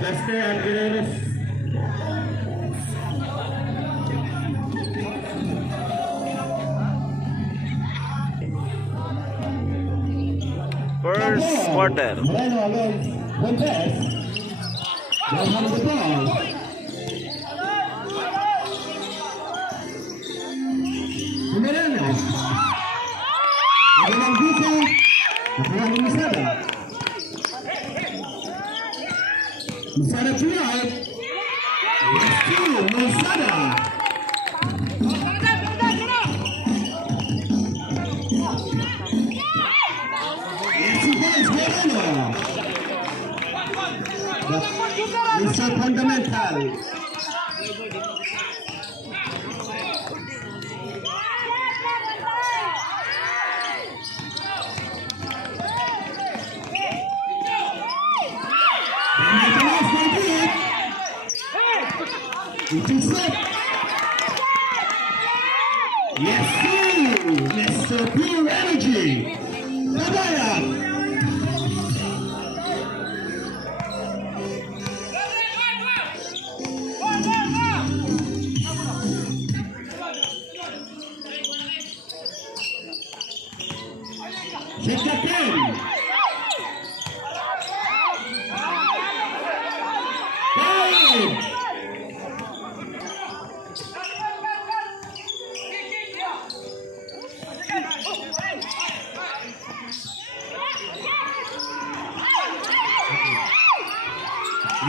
Blaster Aguilares. First quarter. Moreno against Fuentes. They have the ball. Moreno. Ada yang bisa. Ada yang bisa. Musada Piyai. Musada. It's so fundamental. It is set. Yes, sir. Mr. Pure Energy. Babaya. Check that in.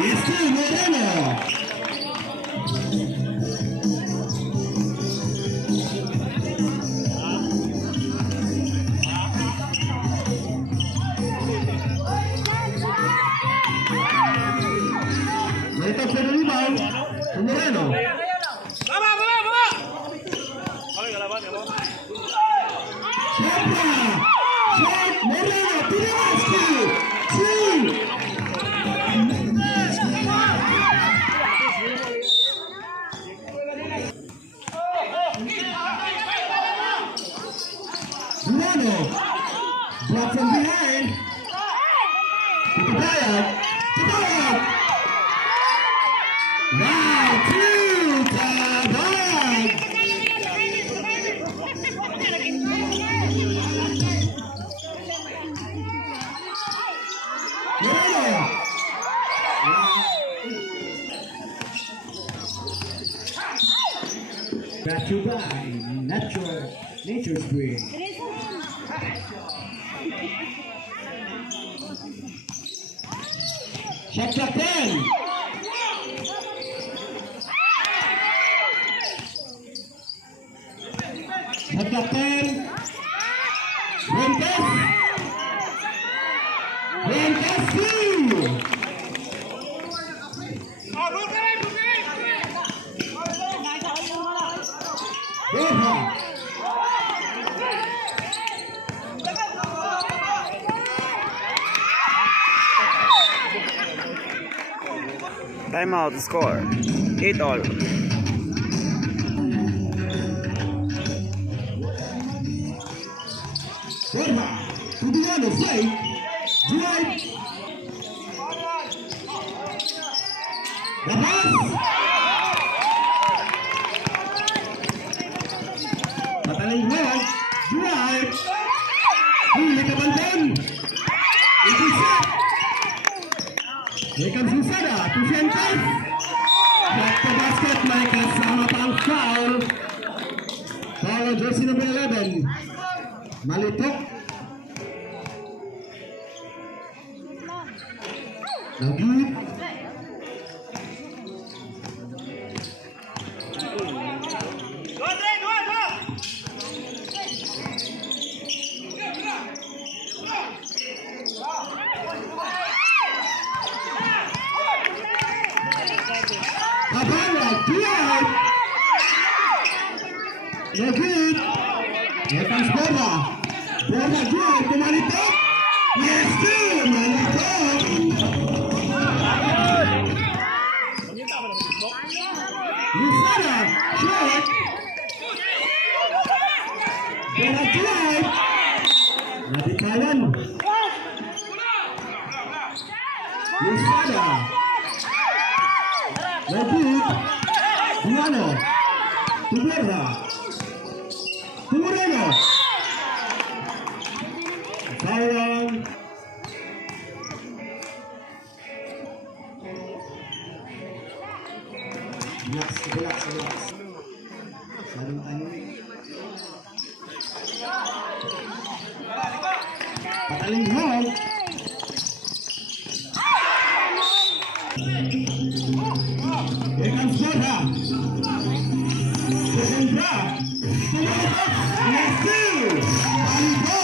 Yes, Moreno. Mereka sudah rebound. Moreno. Moreno, Pilasku. Moreno, block from behind. Kebayang. Wow, two Tabag. Moreno. Brought to you by Nature Spring. Check that in. Check that in. Fuentes. Fuentes two. Roja. Timeout score 8-all. Roja. To the other side. Drive. The pass. Pataling Roja. Drive. Huli ke Banten. Itu set. Here comes Musada to Fuentes. Back to basket, may kasama pang foul. Foul on jersey number 11. Malitok. Lagi. Habana, drive. Lagi. Lepas bola. Bola drive ke Manito. Yes, two. Manito. Lusada, drive. Bola drive. Nanti kawan. Lusada. Lagi. Buano. Tuberra. Tumureno. Kawan. Relax. Saling angin. Pataling hal. Here comes Jorda. Jorda. Yes, two. And go.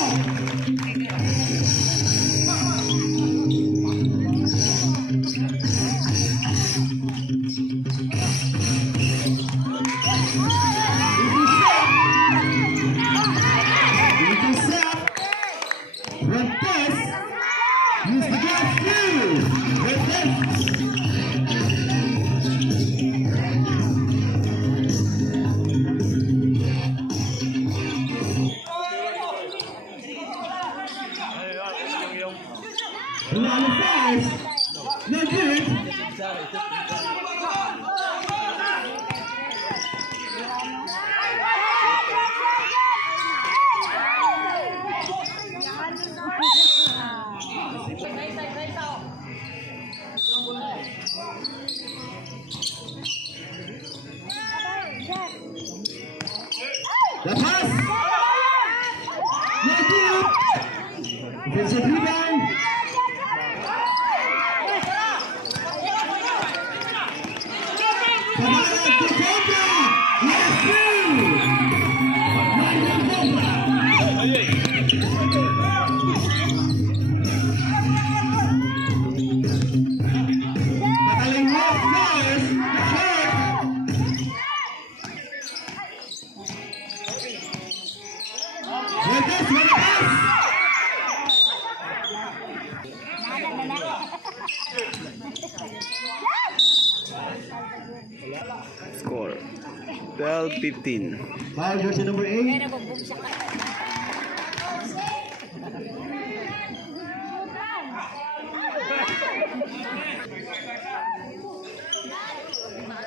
Lepas. Lagi. Defensive rebound. Kembali ke Cobra. Yes, two. Pataling hot first. Score 12-15. Foul jersey number 8.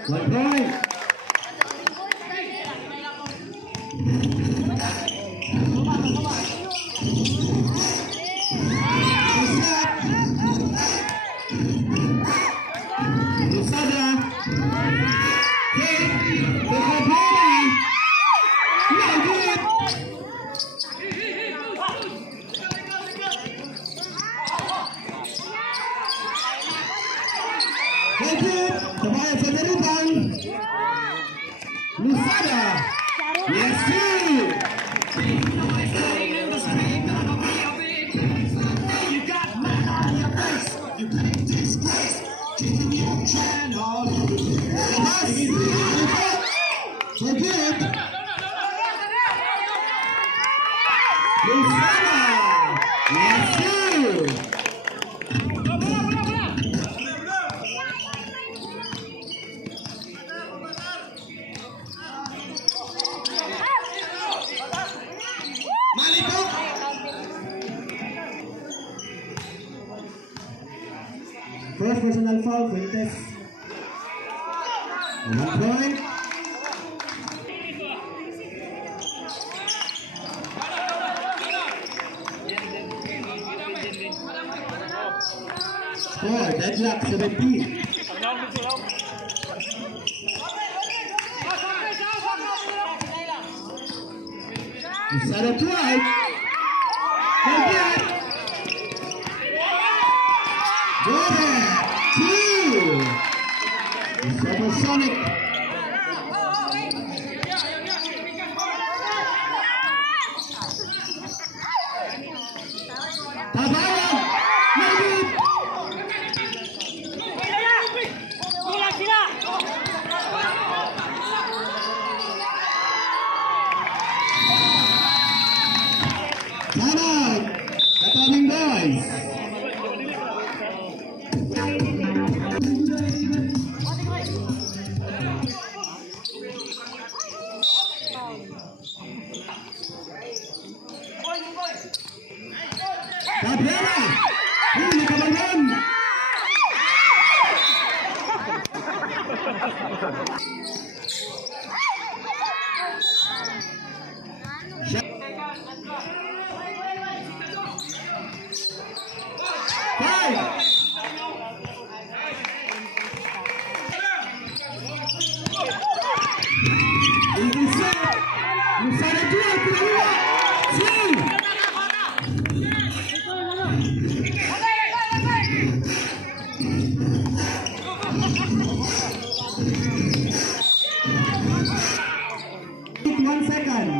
One point. Kembali saja rebound. Lusada. Yes, two. Lusada. Yes, two. First personal foul, Fuentes. 1 point. Score, deadlock, 17. Lusada twice. Again. Jordan. Tabayan! Maybe! Sana! Kataming boys! Gabriela! Huli ka balon! Five! Musana dua, kedua! Two! One second.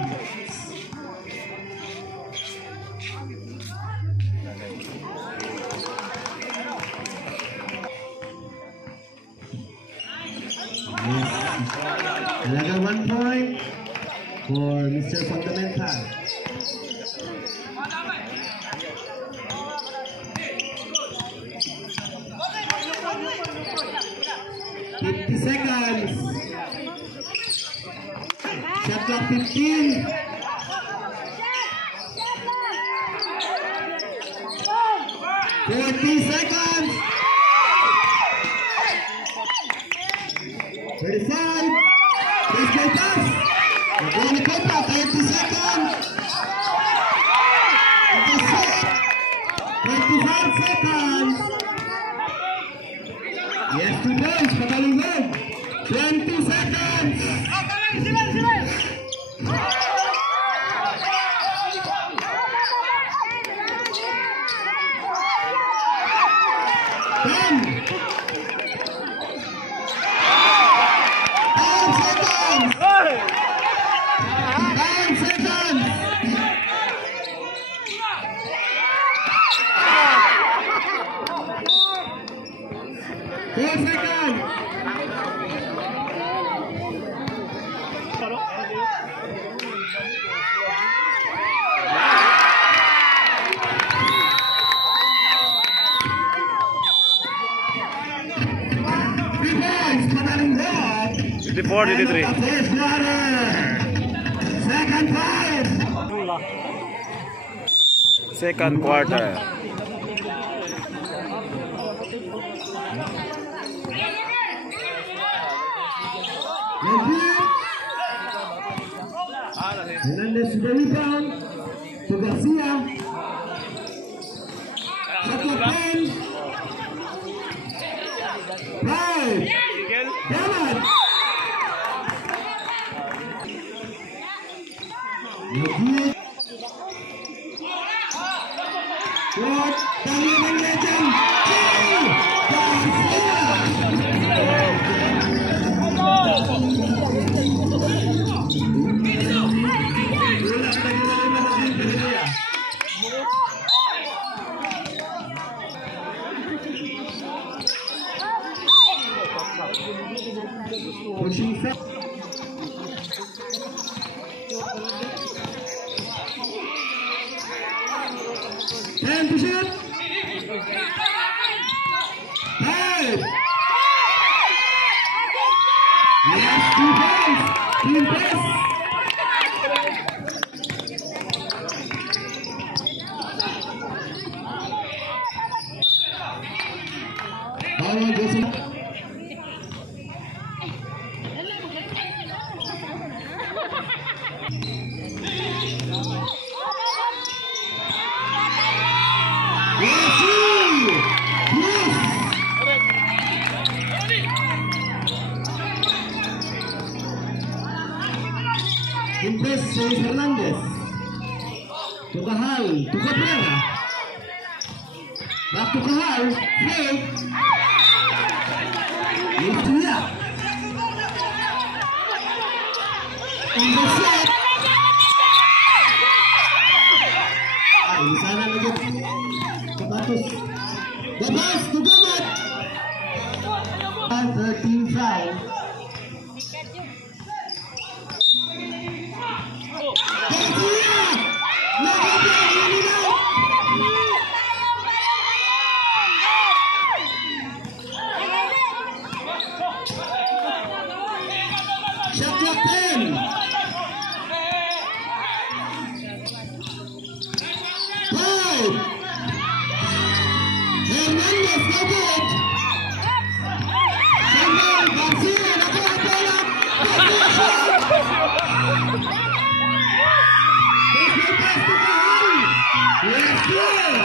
Another 1 point for Mr. Fundamental. $50. Shot clock 15. 40 seconds. 35. Baseball pass. Nagawin ni Copa. 30 seconds. Intercept. 25 seconds. Yes, two points. Patalungog. 20 seconds. 10. 10 seconds. 10 seconds. 4 seconds. Pataling ball. 54, 53. First quarter. Second five. Second quarter. Hernandez sudah rebound. To Garcia. Satu point. Five. Jalan. Legit. Buat Tangerang Legend. Pushing set. And to shoot. Five. Yes, 2 points. Team best. Power goes in. Impres Luis Hernandez. To Kahal. To Cabrera. Back to Kahal. Fake. Lucia. On the set. Ay, sana lagi. The pass to Gamat. 13 foul. Garcia! Shot clock 10. Foul. Hernandez no good. Samuel Garcia nakuha bola. Garcia shot. Baseball pass to Kahal. Yes, clear.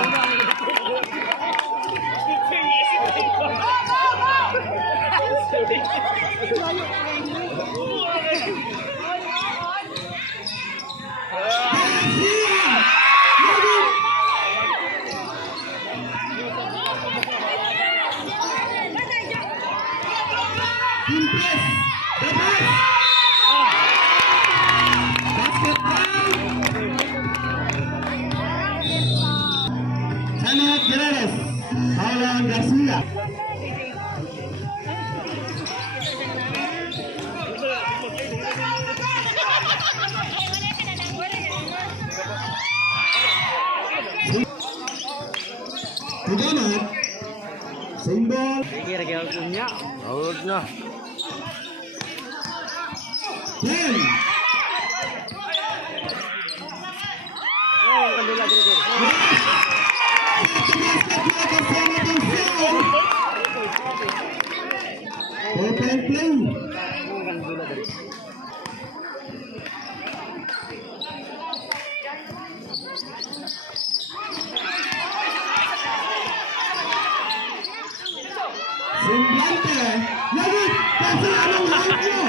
Team press. The pass. Basket down. Timeout Guerreros. Foul on Garcia. Gamat. Same ball. Kira-kira punya. Out na. 10. Oh, kandila dito. Open play. Oh, kandila dito. Semblante. Lagi. Kasi anong height mo?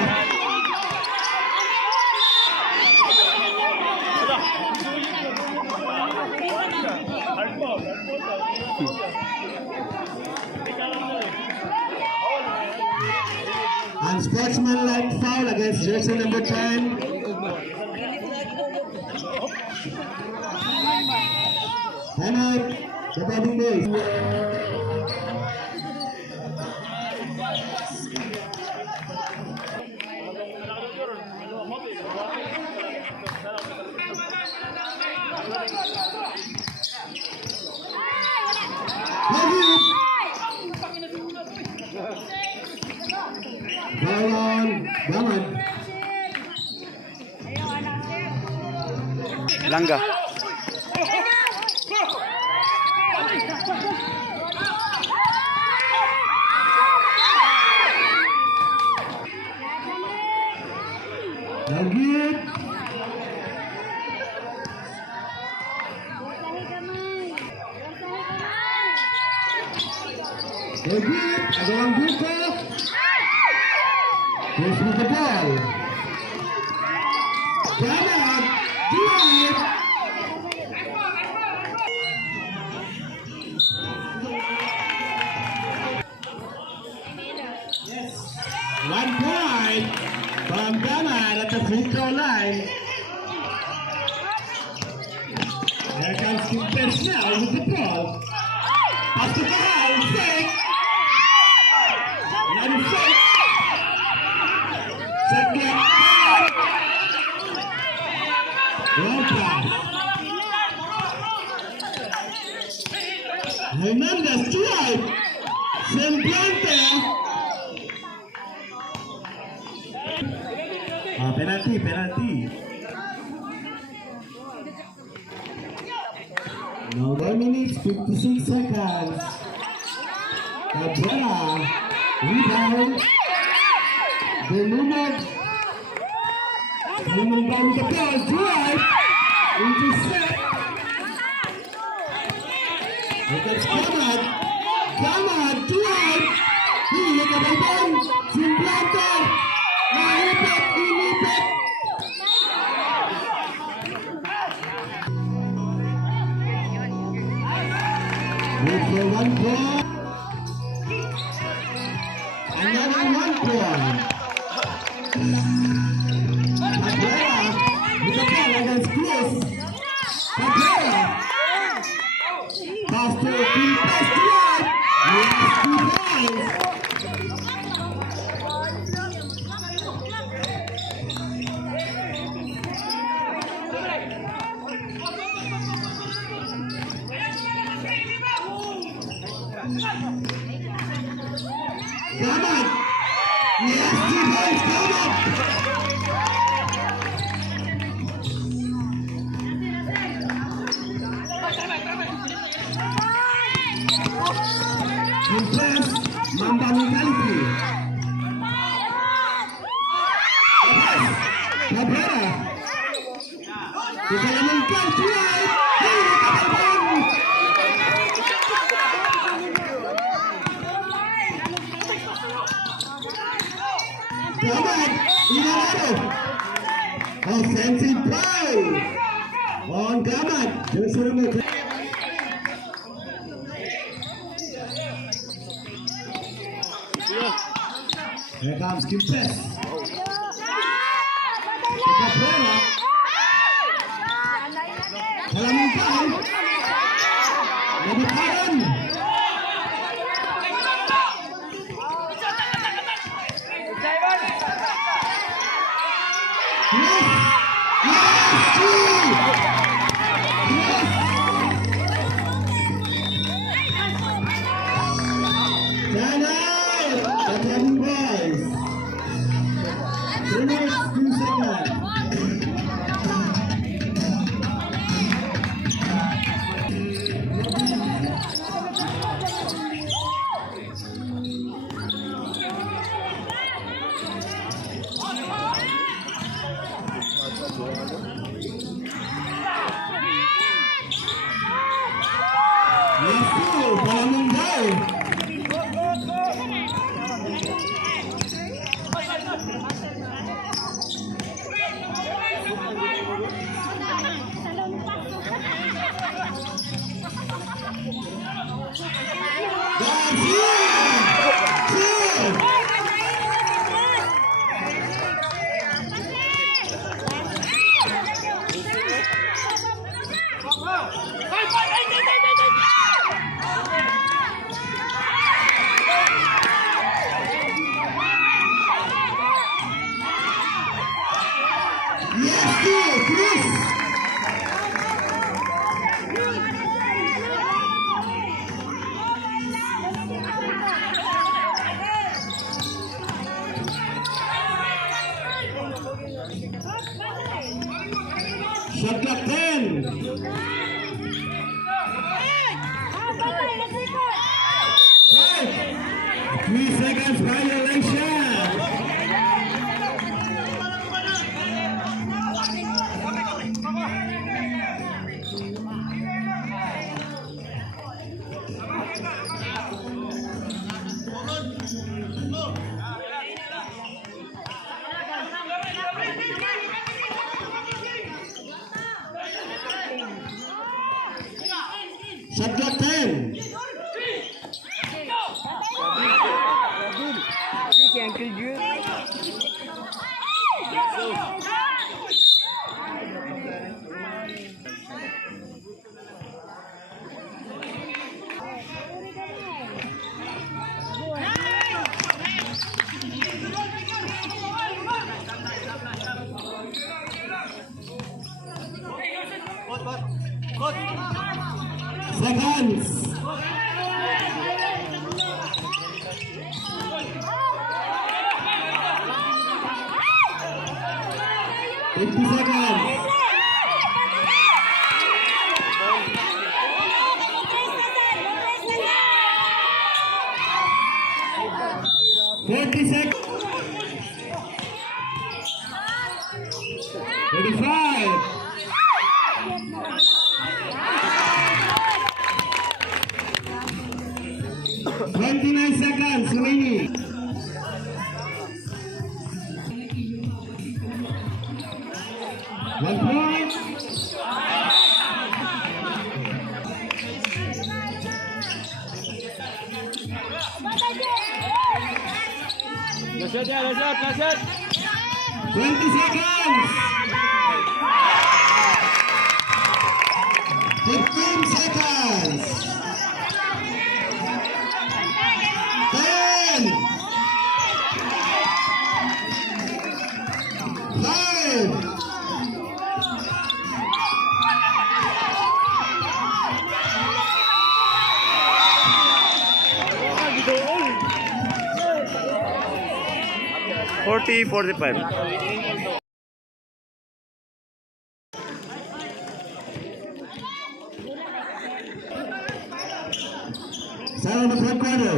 Unsportsmanlike foul against jersey number 10. Timeout. The Bobby Boys. Foul on Gamat. Langga. Lagit. Lagit. Agawang buko. Goes with the ball. Gamat. Drive. One point from Gamat at the free throw line. Here comes Kimpers now with the ball. Pass to Kahal, fake. Another fake. Set clock. Wrong pass. Hernandez drive. Semblante. Penalty. Now 1 minute 56 seconds. Cabrera, rebound. Benunog down with the ball, drive. Into set. Look at Gamat. Gamat, drive. Look at the ball. Semblante. Inipit. Good for 1 point. Another 1 point. Cabrera with the ball against Cruz. Cabrera. Last two. Team best right. Last 2 points. Come on. Yes, 2 points. Come on. Impress Mamba mentality. Cabrera. Kita naman catch right. Hey, nakapagpang. Come on. Inanaro. Offensive play. On Gaman. Jerusalem. Here comes Quintes. Cabrera. Kalamantan. Nabutaran. Shot clock 10. 3 seconds violation. Shot clock 10. C'est un cul dur. Seconds. Seconds. 40 seconds. 35. 29 seconds remaining. One point. La shot. 20 seconds. 15 seconds. 40-45. Side on the front corner.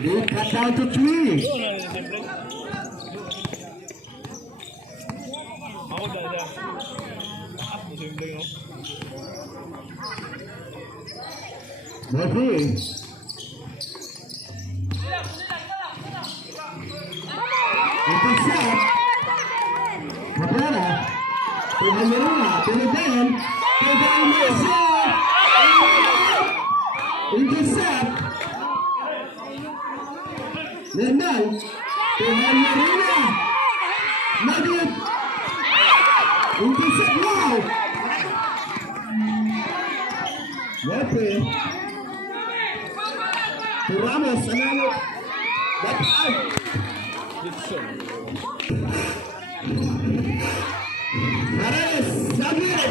You cut down to 3. Murphy. Intercept. Cabrera. Tuhan to the Ben. To the intercept. Lemon. Tuhan Nugget. Intercept now. Murphy. To Ramos. Another. That's out. Perez, Xavier.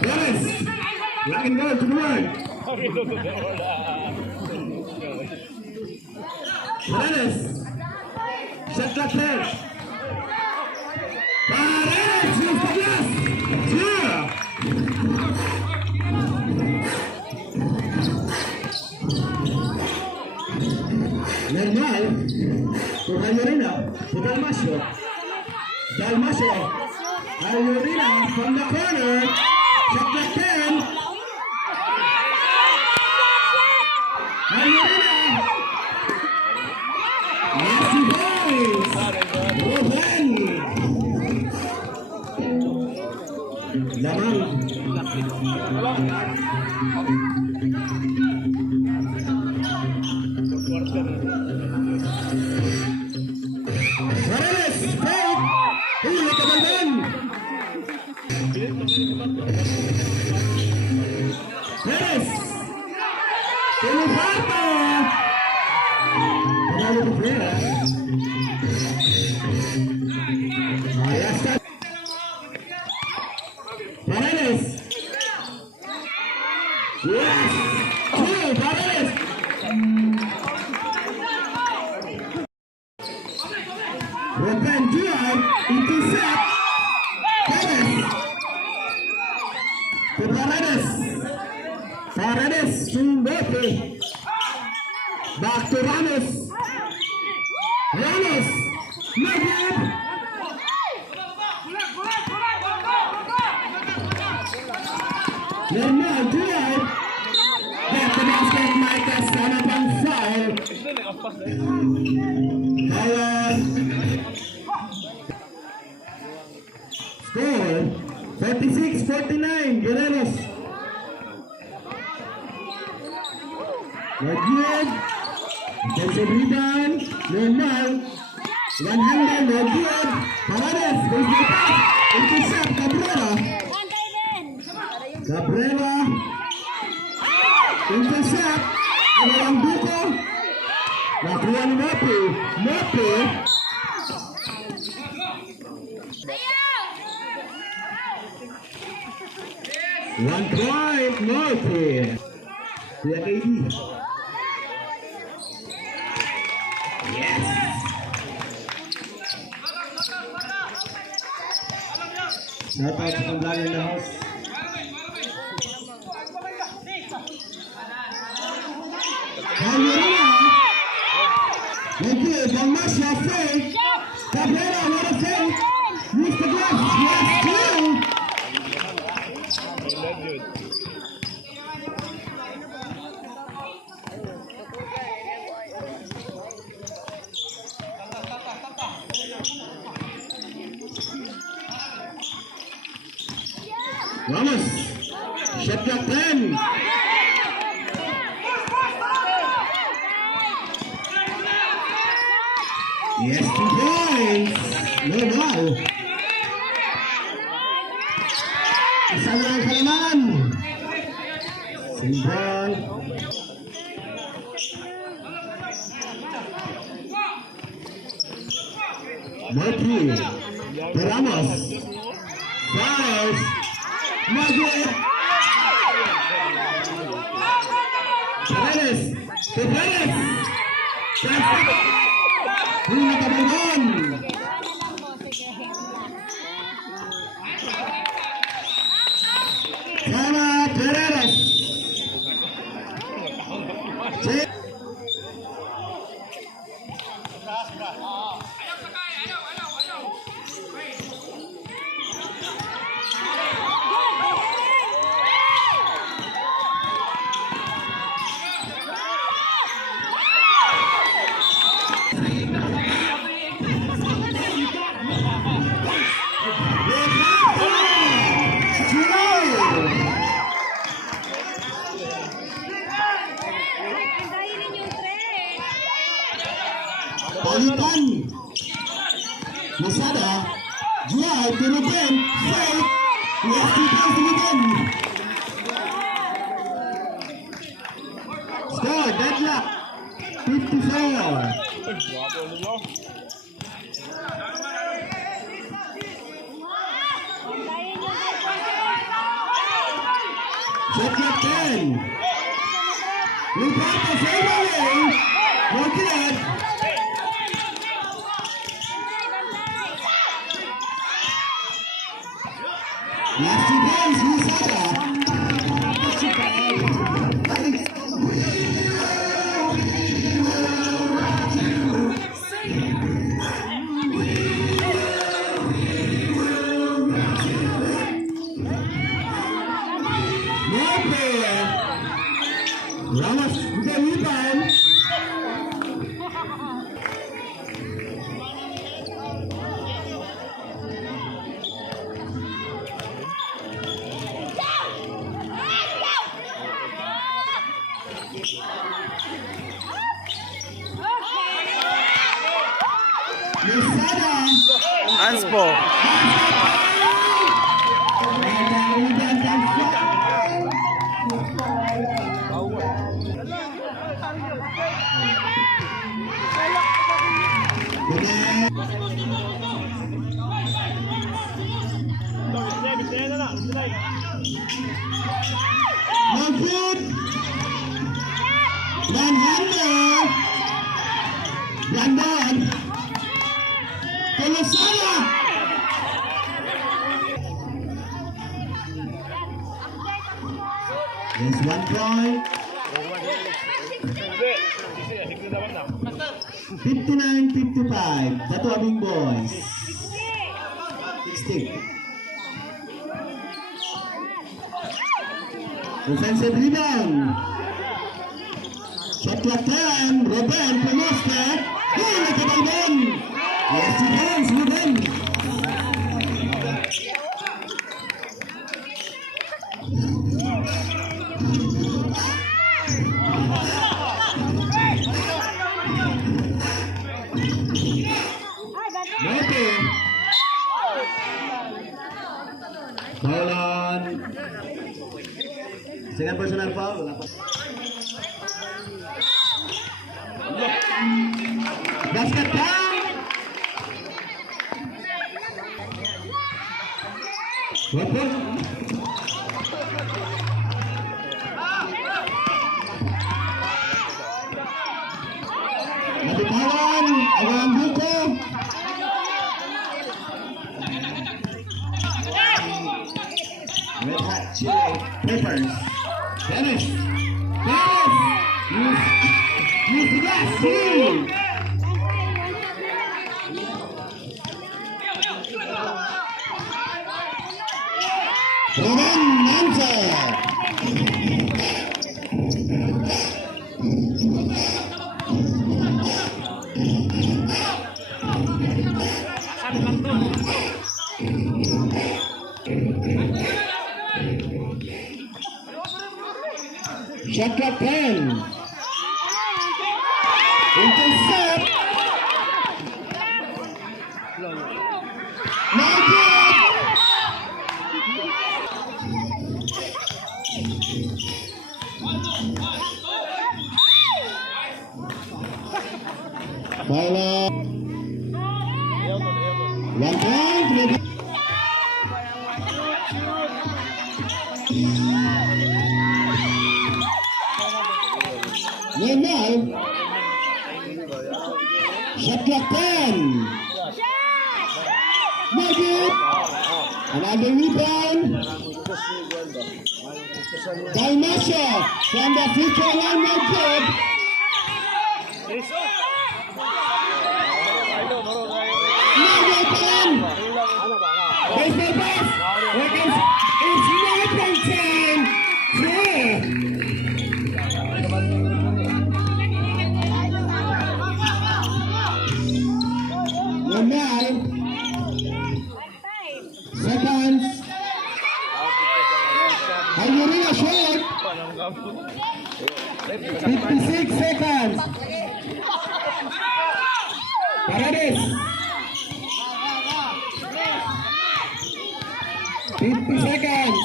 Perez. Lock and go to the right. Perez. Shot clock 10. Perez, use the glass. Yeah. Normal. To Ayorina. To Dalmasio. Dalmasio. Ayorina from the corner. Shot clock 10. Ayorina. Messi boys. Ruben. Lamang. Perez, fake. Huli ka Balban. Perez. Tulufarto. Panalo ko player. Ayos ka. Perez. Yes. Perez. Ruben Diaz, intercept. Perez. To Paredes. Paredes to Murphy. Back to Ramos. Ramos. Nugget. Lemon Diaz. Get the basket, Micah. Son of a foul. Score 46-49, Guerreros. Madrid, defensive rebound, normal. One-handed, Madrid. Paredes, baseball pass, intercept, Cabrera. Cabrera, intercept, Agarang Duco. Nakuha ni Murphy. Murphy. One point, Murphy. Kuya KD. Yes. Shout out sa Panglalan in the house. Ayorina. Thank you. Dalmasio fake. Cabrera, what a fake. Use the glass. Yes, two. Ramos. Shot clock 10. Yes, 2 points. No, no. Nasa na ang kalamangan. Simbol. Murphy. Ramos. Fires. Margaret. Perez. Perez. Hindi nakabalon. Sana Perez. Palitan. Masada. Drive to the game. Fake. Left to pass to the game. Score. Deadlock. 54. Deadlock 10. Roberto Federer. Rocket. Last two points, Lusada. Ramos, the rebound. Anspo. Magput. Manhanda. Brandon. Tolosana. There's 1 point. 59-55. Batu Abing Boys. 60. Offensive rebound. Shot clock 10. Ruben Pemoste. Huli ke Balbon. Yes, defense Ruben. Mati. Foul on. Second personal foul. Basket down. Wapun. Mati kawan. Awan buku. Red Hot Chili Peppers. Dennis. Dennis. Use the gas. Roman Manza. Shot clock 10. Intercept. Not good. Final. 1 point. Neymar. Shot clock 10. Magic. Another rebound. Dalmasha from the free throw line. No good. Magic again. Baseball pass. It's Magic time. Neymar. Seconds. Ayurina shot. 56 seconds. Paredes. 50 seconds.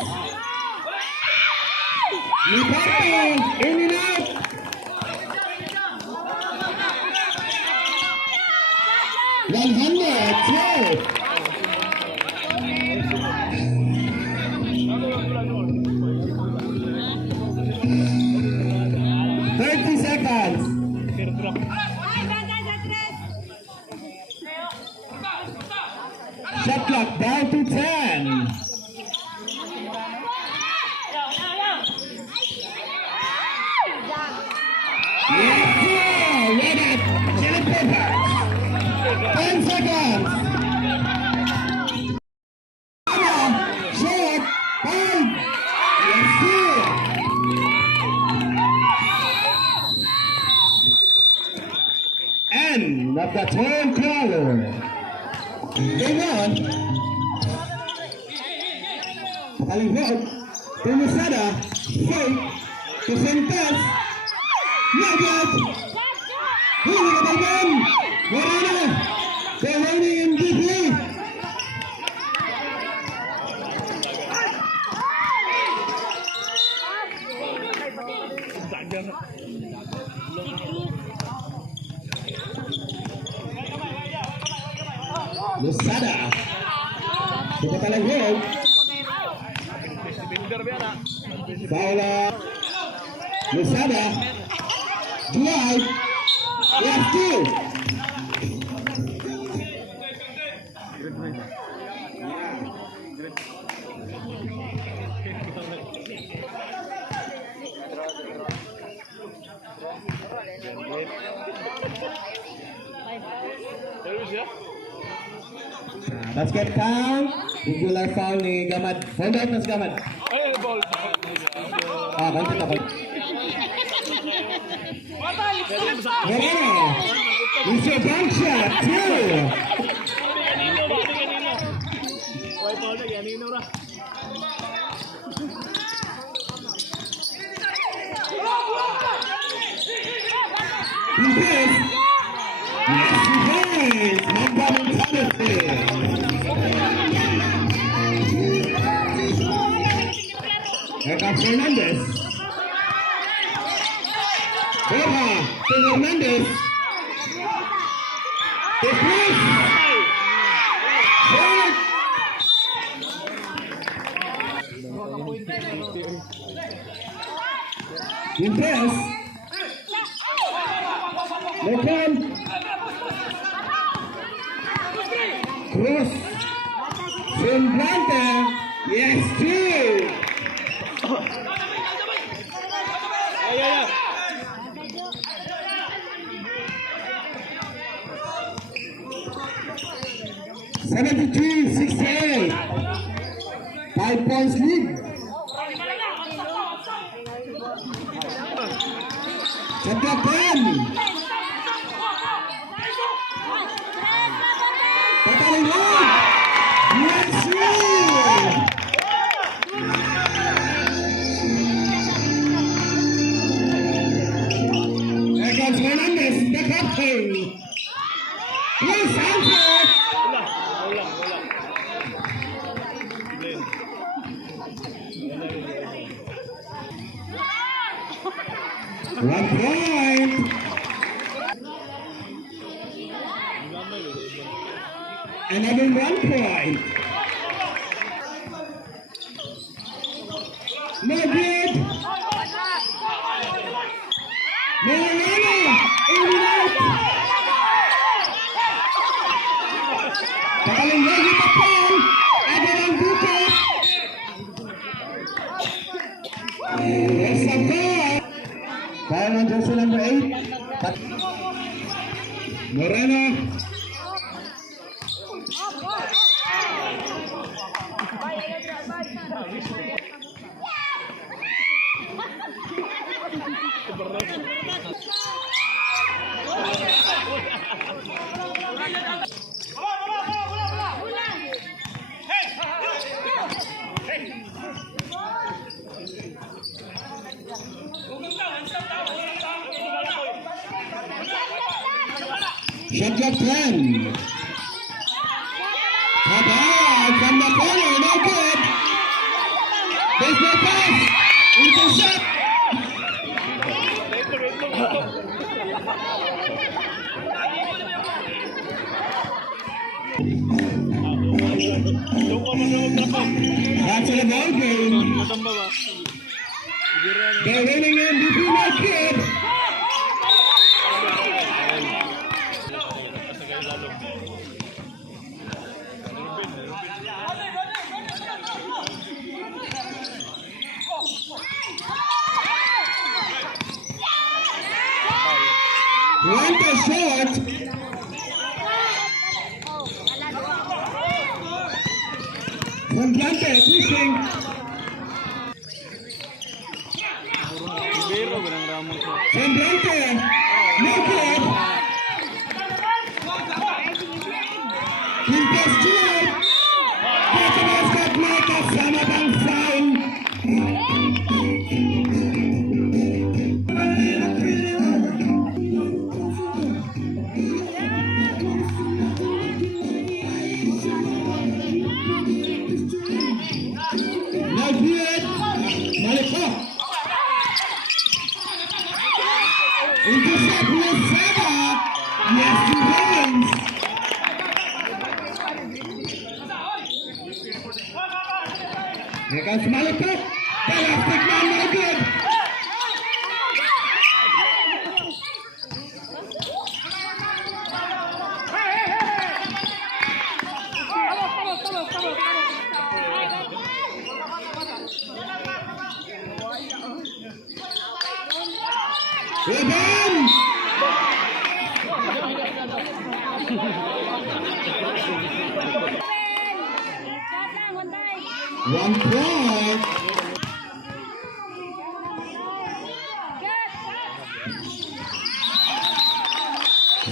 Liberty. In and out. $100. 30 seconds. Shot clock down to 10. Yeah, read it. Chili pepper. 10 seconds. Short. 5. Yes, sir. End of the third quarter. Game on. Kalihog. Tumusada. Fake. Tusentas. Nugget. Huli ka balban. Moreno. Tehani MVP. Lusada. Kita kalihog. Paula. Lusada. Drive. Left 2. Basket count. Regular foul ni Gamad. Hold out na si Gamad. Konti na. Moreno. It's a bank shot. 2. Yes, here comes Fernandez. Borja to Fernandez. The cross. Impress. Lekan. Cross. Semblante. Yes, 2. $73, 68. 5 points lead. Shot 10. Pataling one. Yes, there comes Fernandez, the captain. Yes, answer. 1 point. Another 1 point. No good. Mariana in net. Paling lagi tepan. Ada yang buka. Yes, of course. Foul on jersey number 8. Moreno. Shot clock 10. Tabara from the corner, no good. Baseball pass, intercept. That's a ball game. They're winning MVP, no kid. Went a shot. From Blanca pushing. From Blanca, no good. Quintas Stewart. Blanca's got Micah Samatang foul. Intercept with Saba. Yes, he wins. Here comes Malika. The elastic man, no good. Rebound! 1 point.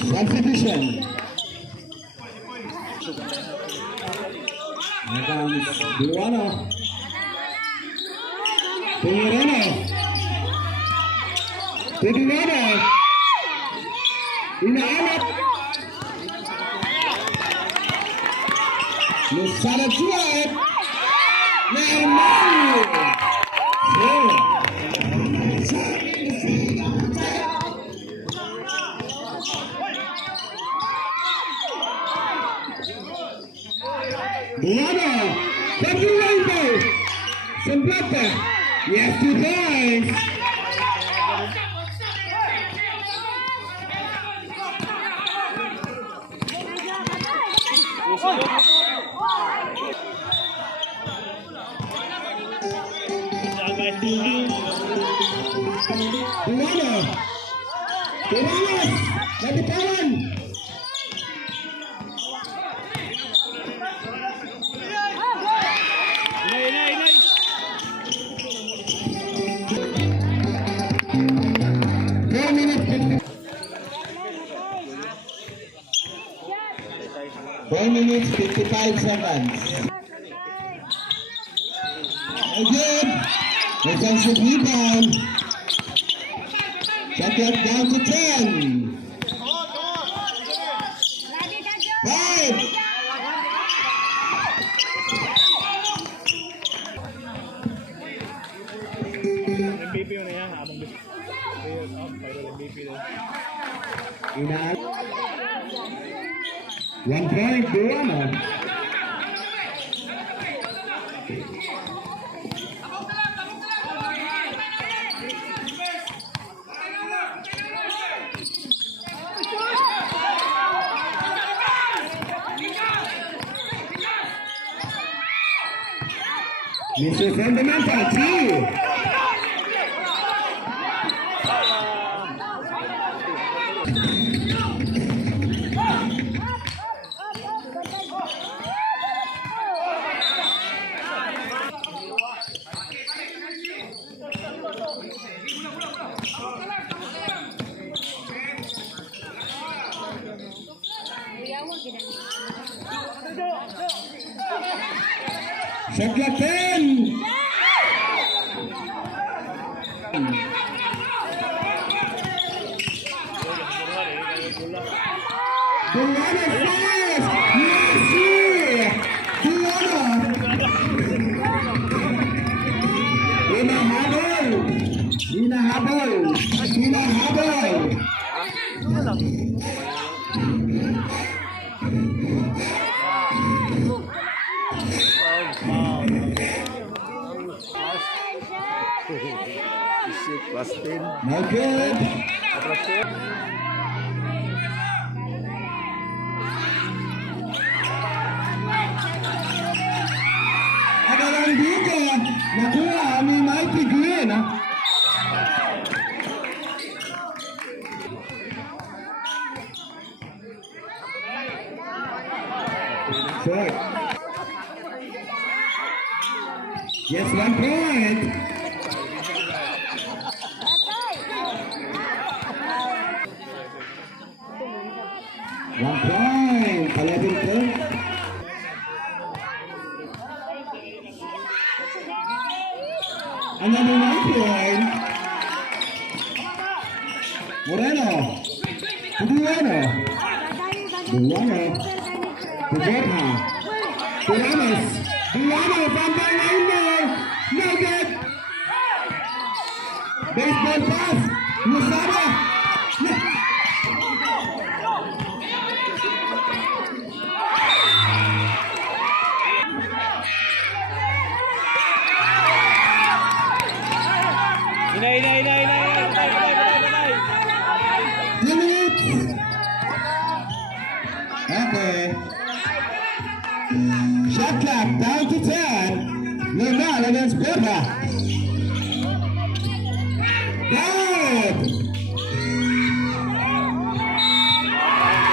Substitution. Here comes Duano. Duano. Inaanap. Lusada Juat. Normal. Duano. Double rainbow. Semplata. Yes, 2 points. Duano, dari kawan. Four minutes, 55 seconds. Again, defensive rebound. Shot clock down to 10. 5. MVP na yan, habang gusto. Viral MVP daw. Inaan. 1 point, Buono. Mr. Fundamental, 2. Shot clock 10. Buono first. Yes, Buono. Hinahabol. No good. Agalang dito, nakuha ni Mikey Green. Short. Yes, 1 point. One point, 11 points. Another 1 point. Moreno. Buono. To Borja. To Ramos. Buono from the line there. No good. Baseball pass. Musaba. Okay. Shot clock down to 10. Normal against Borja. Down.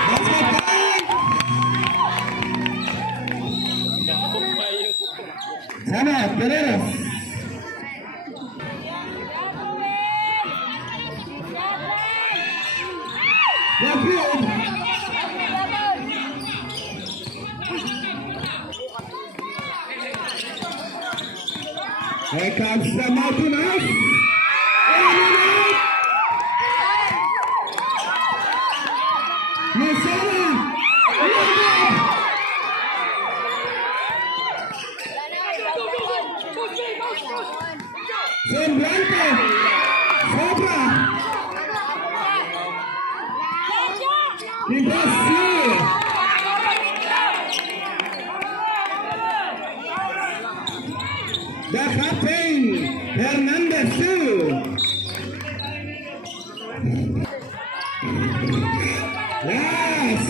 That's my point. Sana, Pereira. That's good. Here comes the Martinez. Masala. Semblante. Sobra. Impossível. The captain, Hernandez too. Yes,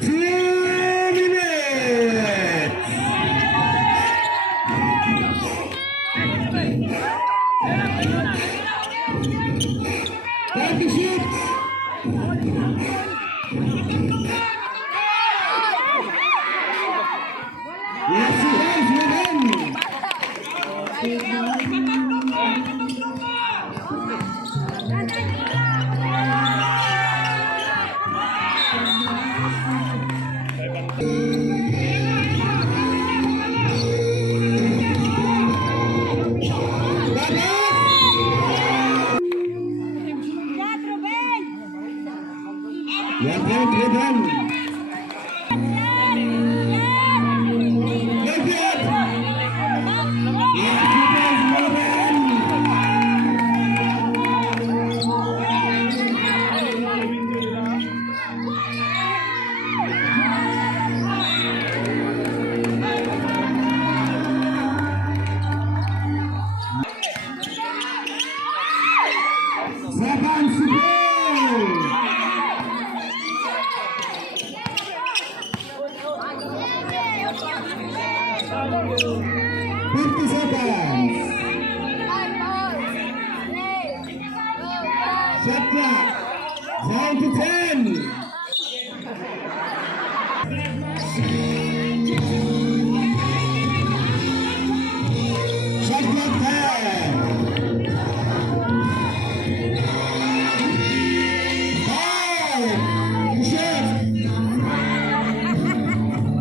2 minutes. Thirty shots. Yes, he has within. 50 seconds. Shot clock. 9 to 10. Shot clock 10. 5. Shot.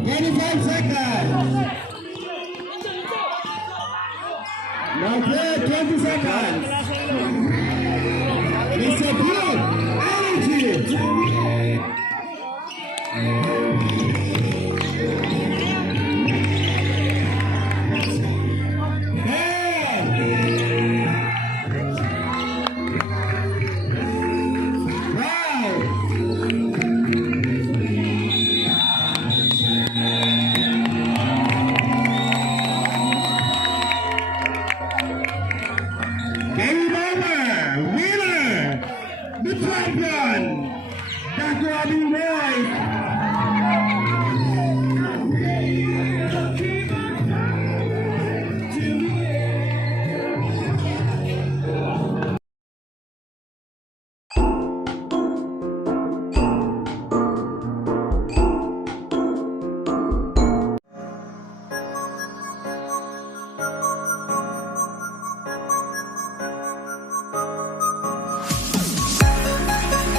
25 seconds. Okay, 20 seconds. Mr. Blue, energy. 10. Game over. Winner, the champion, Dr. Abby Moore.